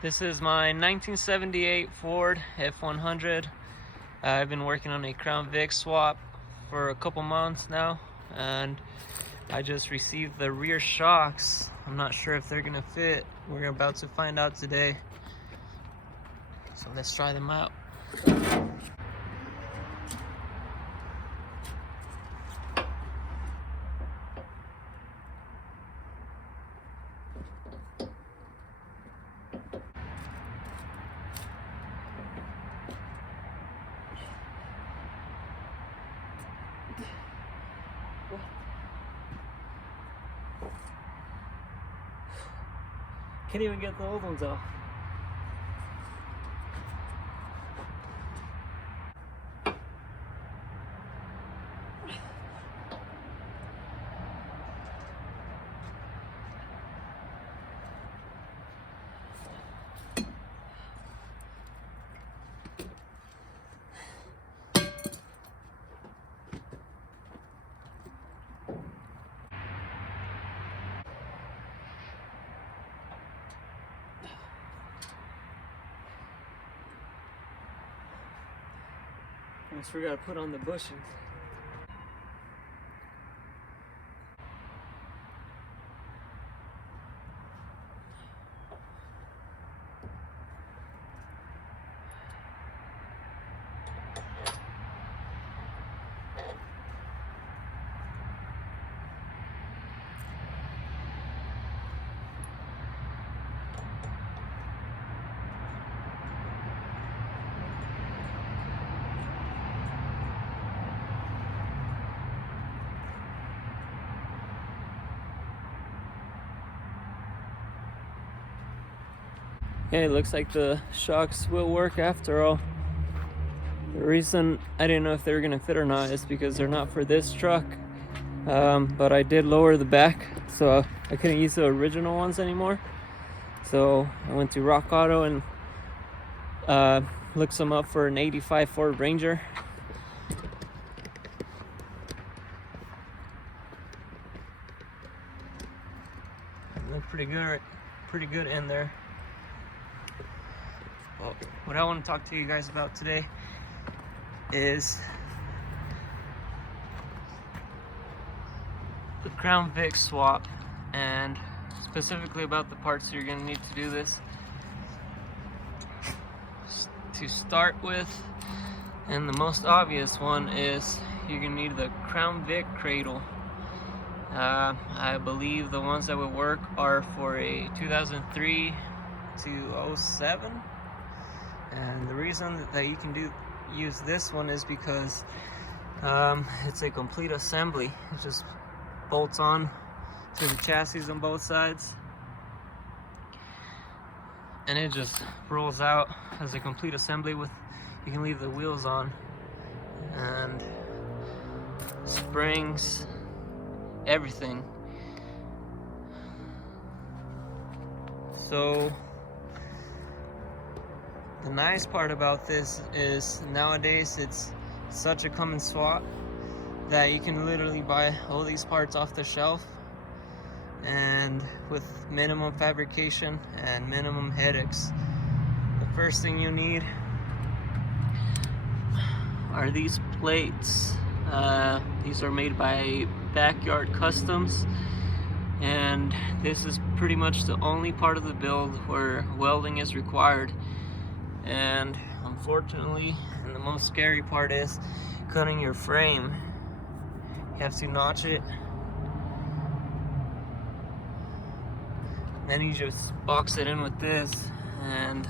This is my 1978 Ford F100. I've been working on a Crown Vic swap for a couple months now, and I just received the rear shocks. I'm not sure if they're gonna fit. We're about to find out today. So let's try them out. Can't even get the old ones off. I just forgot to put on the bushings. Yeah, it looks like the shocks will work after all. The reason I didn't know if they were gonna fit or not is because they're not for this truck. But I did lower the back, so I couldn't use the original ones anymore. So I went to Rock Auto and looked some up for an 85 Ford Ranger. They look pretty good in there. Well, what I want to talk to you guys about today is the Crown Vic swap, and specifically about the parts you're going to need to do this. To start with, and the most obvious one, is you're going to need the Crown Vic Cradle. I believe the ones that would work are for a 2003 to 07. And the reason that you can use this one is because it's a complete assembly. It just bolts on to the chassis on both sides, and it just rolls out as a complete assembly. With you can leave the wheels on, and springs, everything. So the nice part about this is nowadays it's such a common swap that you can literally buy all these parts off the shelf, and with minimum fabrication and minimum headaches. The first thing you need are these plates. These are made by Backyard Customs, and this is pretty much the only part of the build where welding is required. And unfortunately, and the most scary part, is cutting your frame. You have to notch it, then you just box it in with this, and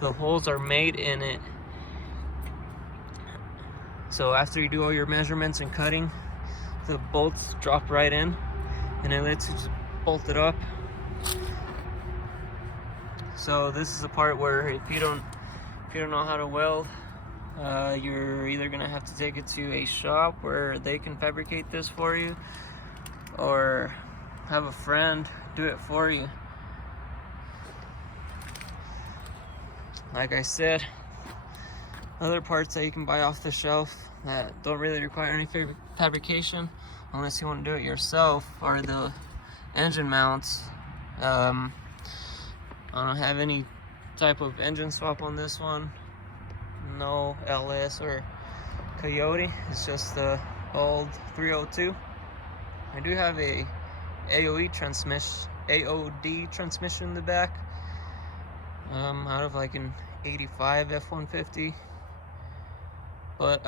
the holes are made in it. So after you do all your measurements and cutting, the bolts drop right in, and it lets you just bolt it up. So this is the part where if you don't know how to weld, you're either gonna have to take it to a shop where they can fabricate this for you, or have a friend do it for you. Like I said, other parts that you can buy off the shelf that don't really require any fabrication, unless you want to do it yourself, are the engine mounts. I don't have any type of engine swap on this one. No LS or Coyote. It's just the old 302. I do have a AOD transmission in the back. Out of like an 85 F150. But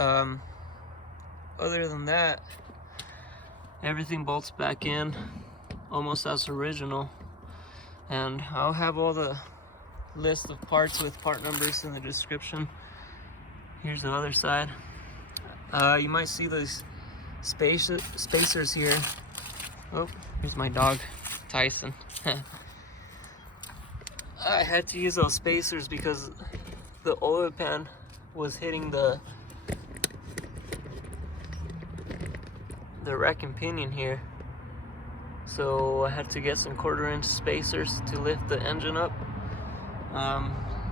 other than that, everything bolts back in almost as original. And I'll have all the list of parts with part numbers in the description. Here's the other side. You might see those spacers here. Oh, here's my dog, Tyson. I had to use those spacers because the oil pan was hitting the rack and pinion here. So I had to get some 1/4-inch spacers to lift the engine up.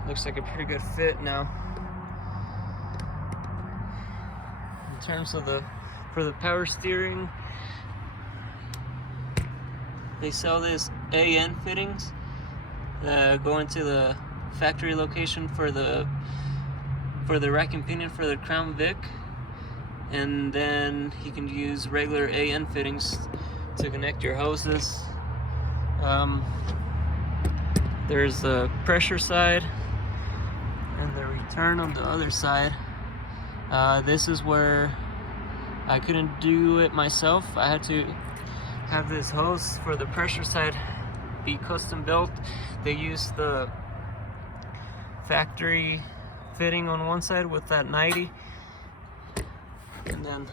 Looks like a pretty good fit now. In terms of for the power steering, they sell this AN fittings that go into the factory location for the rack and pinion for the Crown Vic, and then you can use regular AN fittings to connect your hoses. There's the pressure side and the return on the other side. This is where I couldn't do it myself. I had to have this hose for the pressure side be custom built. They used the factory fitting on one side with that 90, and then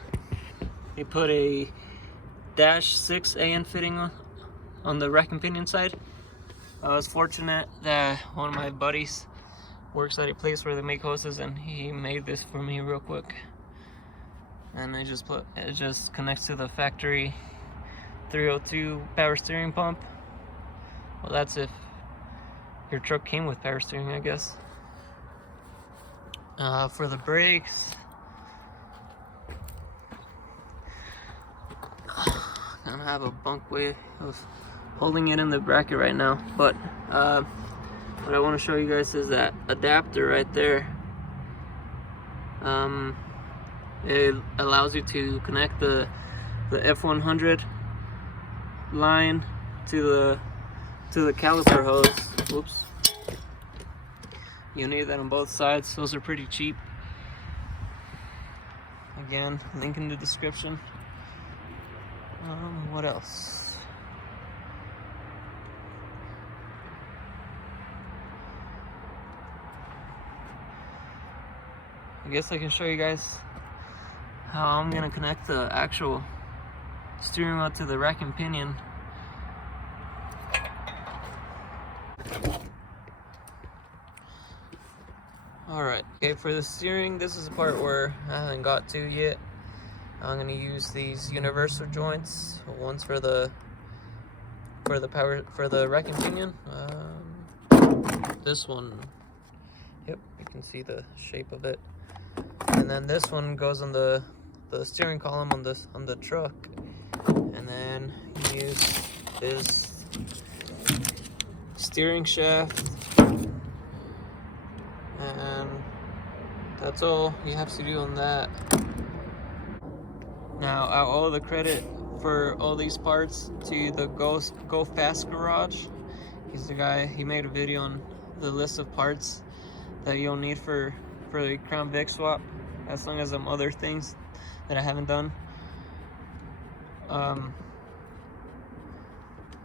they put a -6 AN fitting on the rack and pinion side. I was fortunate that one of my buddies works at a place where they make hoses, and he made this for me real quick. And it just connects to the factory 302 power steering pump. Well, that's if your truck came with power steering, I guess. For the brakes, I don't have a bunk way of holding it in the bracket right now, but what I want to show you guys is that adapter right there. It allows you to connect the F100 line to the caliper hose. Whoops. You need that on both sides. Those are pretty cheap. Again, link in the description. What else? I guess I can show you guys how I'm gonna connect the actual steering wheel to the rack and pinion. Alright, okay, for the steering, this is the part where I haven't got to yet. I'm gonna use these universal joints. One's for the rack and pinion. This one, yep, you can see the shape of it. And then this one goes on the steering column on the truck. And then you use this steering shaft. And that's all you have to do on that. Now, I owe the credit for all these parts to the Go Fast Garage. He's the guy, he made a video on the list of parts that you'll need for the Crown Vic swap, as long as some other things that I haven't done.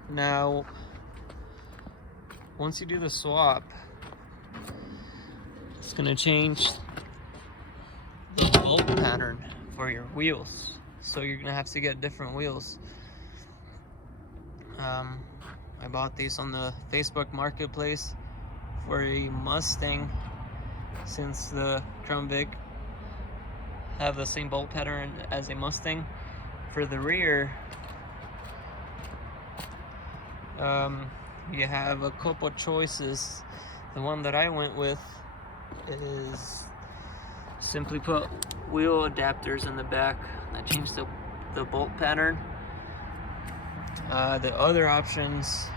Now, once you do the swap, it's gonna change the bolt pattern for your wheels, so you're gonna have to get different wheels. I bought these on the Facebook Marketplace for a Mustang, since the Crown Vic have the same bolt pattern as a Mustang. For the rear, you have a couple choices. The one that I went with is simply put wheel adapters in the back that change the bolt pattern. The other options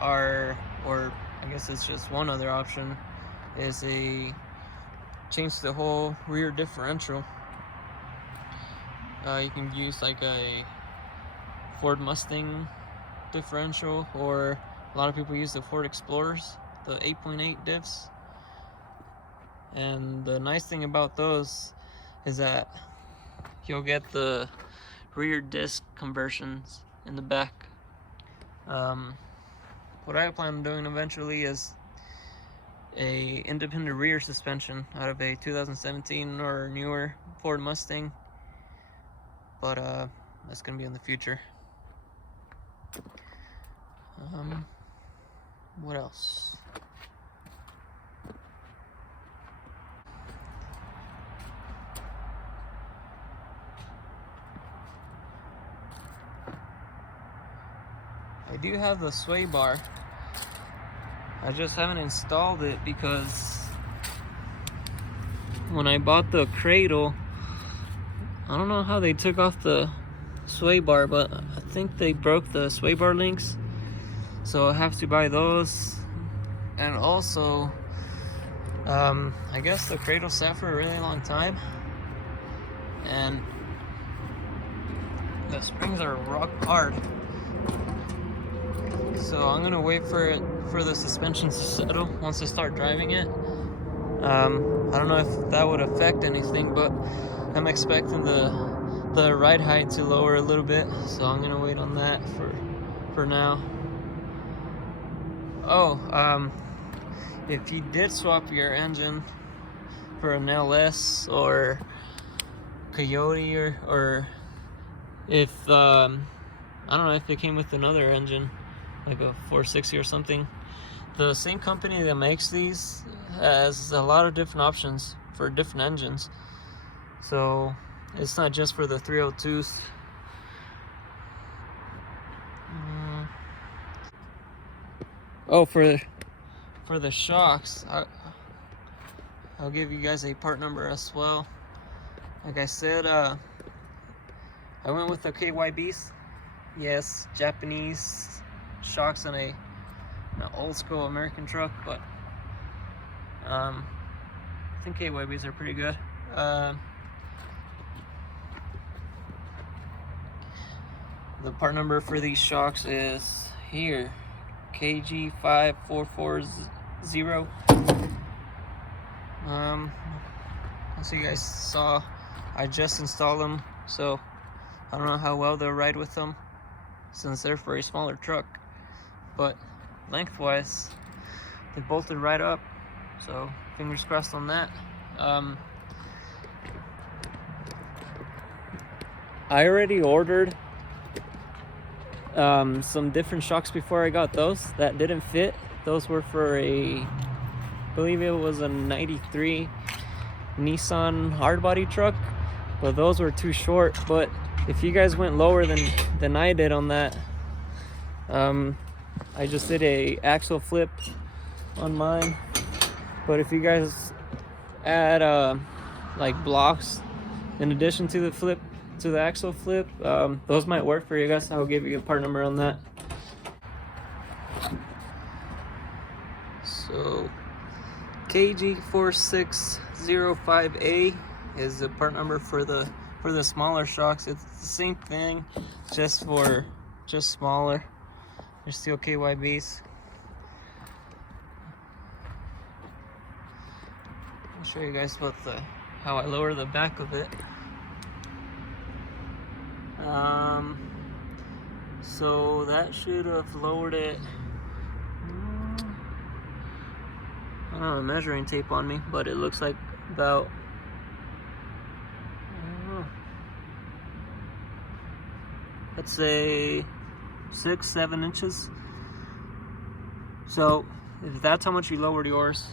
are, or I guess it's just one other option, is a change the whole rear differential. You can use like a Ford Mustang differential, or a lot of people use the Ford Explorers, the 8.8 diffs. And the nice thing about those is that you'll get the rear disc conversions in the back. What I plan on doing eventually is a independent rear suspension out of a 2017 or newer Ford Mustang, but that's gonna be in the future. What else? I do have the sway bar. I just haven't installed it because when I bought the cradle, I don't know how they took off the sway bar, but I think they broke the sway bar links, so I have to buy those. And also, I guess the cradle sat for a really long time, and the springs are rock hard. So I'm gonna wait for the suspension to settle once I start driving it. I don't know if that would affect anything, but I'm expecting the ride height to lower a little bit, so I'm gonna wait on that for now. Oh, if you did swap your engine for an LS or Coyote, or if I don't know if it came with another engine, like a 460 or something, the same company that makes these has a lot of different options for different engines, so it's not just for the 302s. Oh, for the shocks, I'll give you guys a part number as well. Like I said, I went with the KYBs. Yes, Japanese shocks on an old school American truck, but I think KYBs are pretty good. The part number for these shocks is here, KG5440. As you guys saw, I just installed them, so I don't know how well they'll ride with them since they're for a smaller truck, but lengthwise they bolted right up, so fingers crossed on that. I already ordered some different shocks before I got those that didn't fit. Those were for I believe it was a 93 Nissan hardbody truck, but those were too short. But if you guys went lower than I did on that, I just did a axle flip on mine. But if you guys add like blocks in addition to the axle flip, those might work for you guys. I'll give you a part number on that. So KG4605A is the part number for the smaller shocks. It's the same thing, just smaller. They're still KYBs. I'll show you guys how I lower the back of it. So that should have lowered it. I don't have a measuring tape on me, but it looks like about, let's say 6-7 inches. So if that's how much you lowered yours,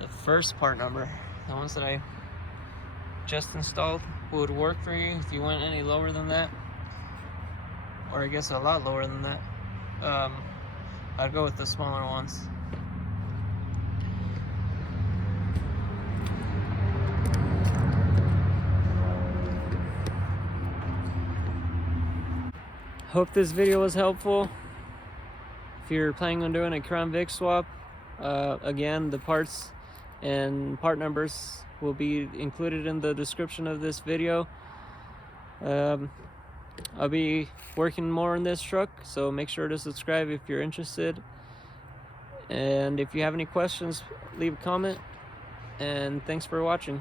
the first part number, the ones that I just installed, would work for you. If you went any lower than that, or I guess a lot lower than that, I'd go with the smaller ones. Hope this video was helpful. If you're planning on doing a Crown Vic swap, again, the parts and part numbers will be included in the description of this video. I'll be working more on this truck, so make sure to subscribe if you're interested. And if you have any questions, leave a comment. And thanks for watching.